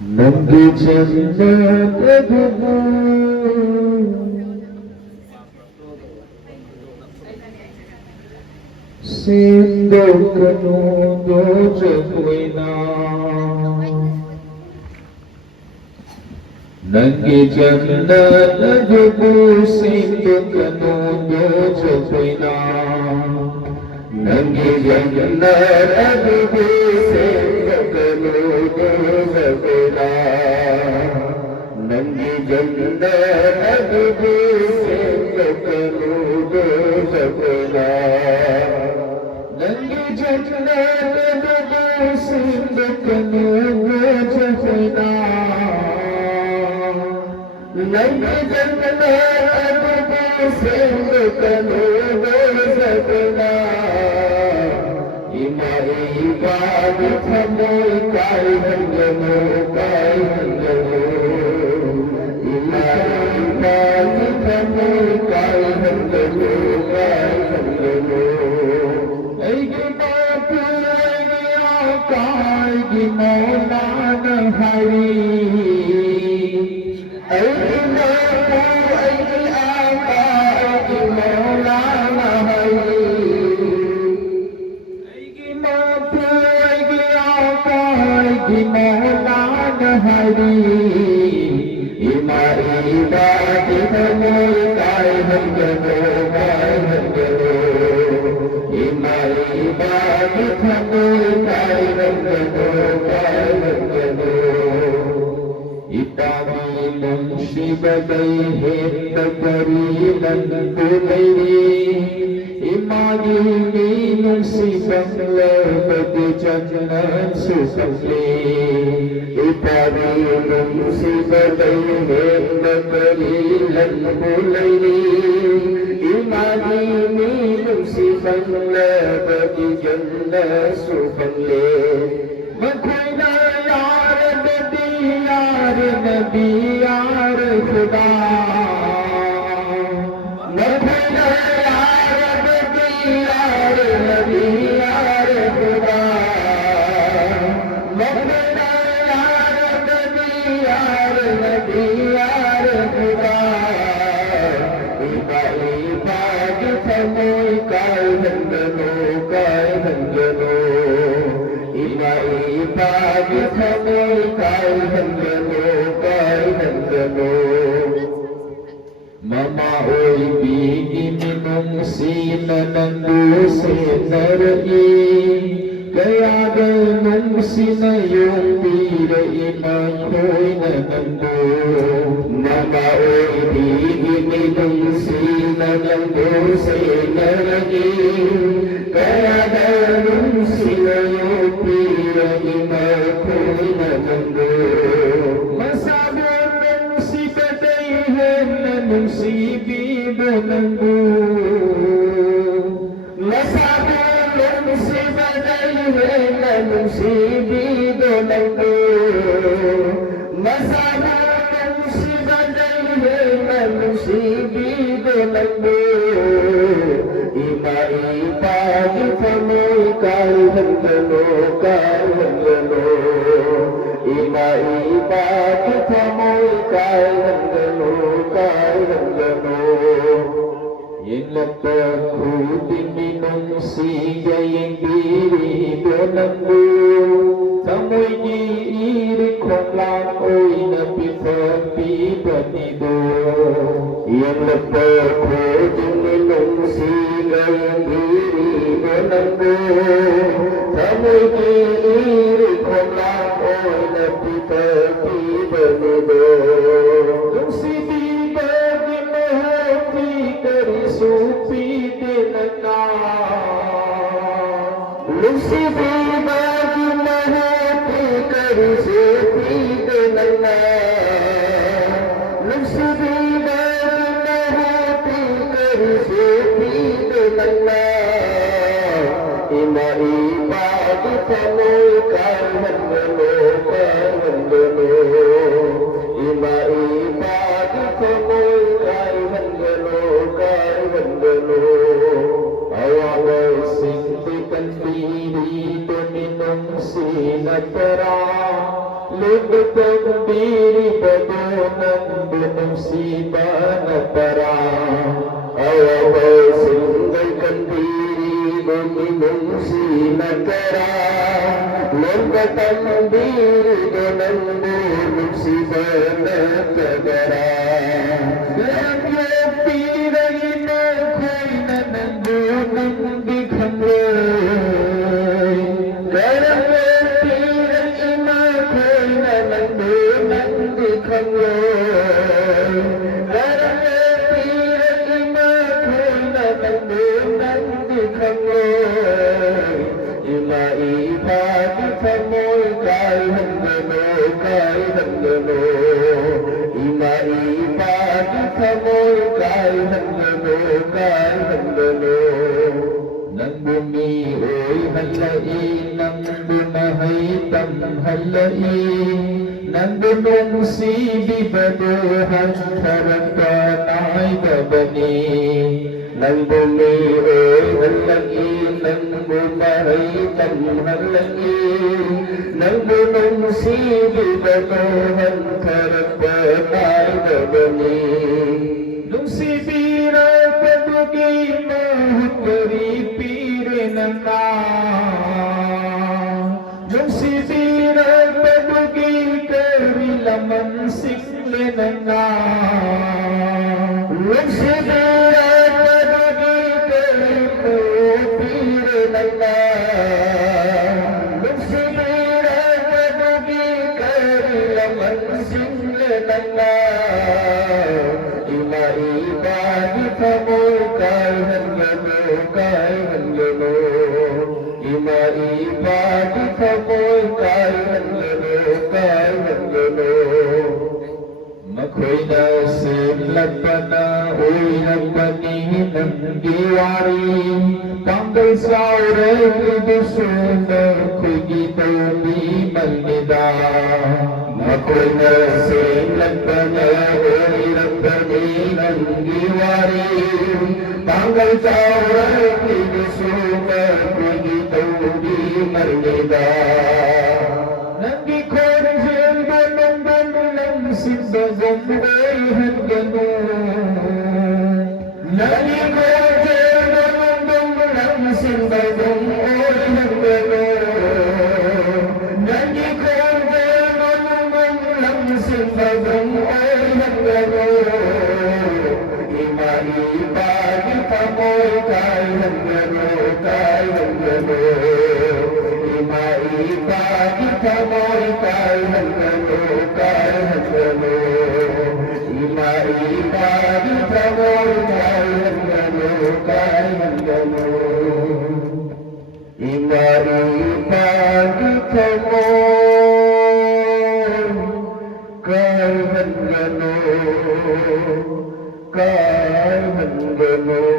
नंगे जन्नत Sindo kanundo jakwina Nangi jannat najubu Sindo kanundo jakwina Nangi jannat najubu Sindo kanundo jakwina Nangi jannat najubu Sindo kanundo jakwina Nangi jannat najubu Sindo kanundo jakwina Nangi jannat najubu Sindo kanundo jakwina Imari ibadat hamoy kai hangano kai hangano Imari ibadat hamoy kai hangano kai hangano Ay gibapu ay giyakay gimolan hari Ay gibapu ay giyakay gimolan hari Gimolan hari Imari ibadat hamoy kai hangano kai hangano Imari ibadat hamoy kai hangano kai hangano Ipamilong shibadayhin nagkarilan kulay Imani minong sibang labad jannat susakli Iparilong sibadayhin nagkarilan kulay Imani minong sibang labad jannat susakli Magkwina yar nabi yar khuda Magkwina yar nabi yar khuda Magkwina yar nabi yar khuda Ibadat hamoy kai hangano kai hangano Ibadat hamoy kai hangano kai hangano Mamaoy biniminong sila ng dusin na rin Kaya ganong sinayong pirain ako'y nanando Mamaoy biniminong sila ng dusin na rin Kaya ganong sinayong pirain ako'y nanando Masabot ng sibadayhin Nung sibibo ng Masabot ng sibadayhin Nung sibibo ng Masabot ng sibadayhin Nung sibibo ng Ibadat hamoy kai hangano kai hangano Ibadat hamoy kai hangano kai hangano Yang pagkuting minong sigayang dirido ng Tamoy giirik kong lakoy na pipapipanido Yang pagkuting minong sigayang dirido ng Tamoy giirik kong lakoy na pipapipanido Kung sibiba gimahati dari supi dinana Kung sibiba gimahati dari supi dinana Kung sibiba gimahati dari supi dinana Ibadat hamoy kai hangano kai hangano Ibadat hamoy kai hangano kai hangano Awalay sindikan diri minong sinatara tandiri badunan binumsi banapara awal singgay kandiri binumsi nakara lomba tandiri badunan binumsi banapara Nang bumi ôi halai nang bumahay halai nang bunong si bibaduhan harata na'y babani nang bumi ôi halai nang bumahay halai nang bunong si bibaduhan harata na'y babani nung si bira padugi mahutari pire nana nung si bira padugi kari laman sikle nana nung si bira padugi kari pire nana nung si bira padugi kari laman sikle nana Kamoy kay hanggano Ima ibadi kamoy kay hanggano Makoy na silapana uy nagpani ng diwari Tanggal sa ureng idusuna ko'y gitaw di malnida Makoy na silapana uy nagpani ng diwari Tanggal sa ureng idusuna ko'y gitaw di malnida Nagikon siyang banong simbagong ay hangganon Nagikon siyang banong simbagong ay hangganon Nagikon siyang banong simbagong ay hangganon Ima-ibagi kamoy kay hangganon Ima-ibagi kamoy kay hangganon Ima-ibagi kamoy kay hangganon Ima-ibagi kamoy kay hangganon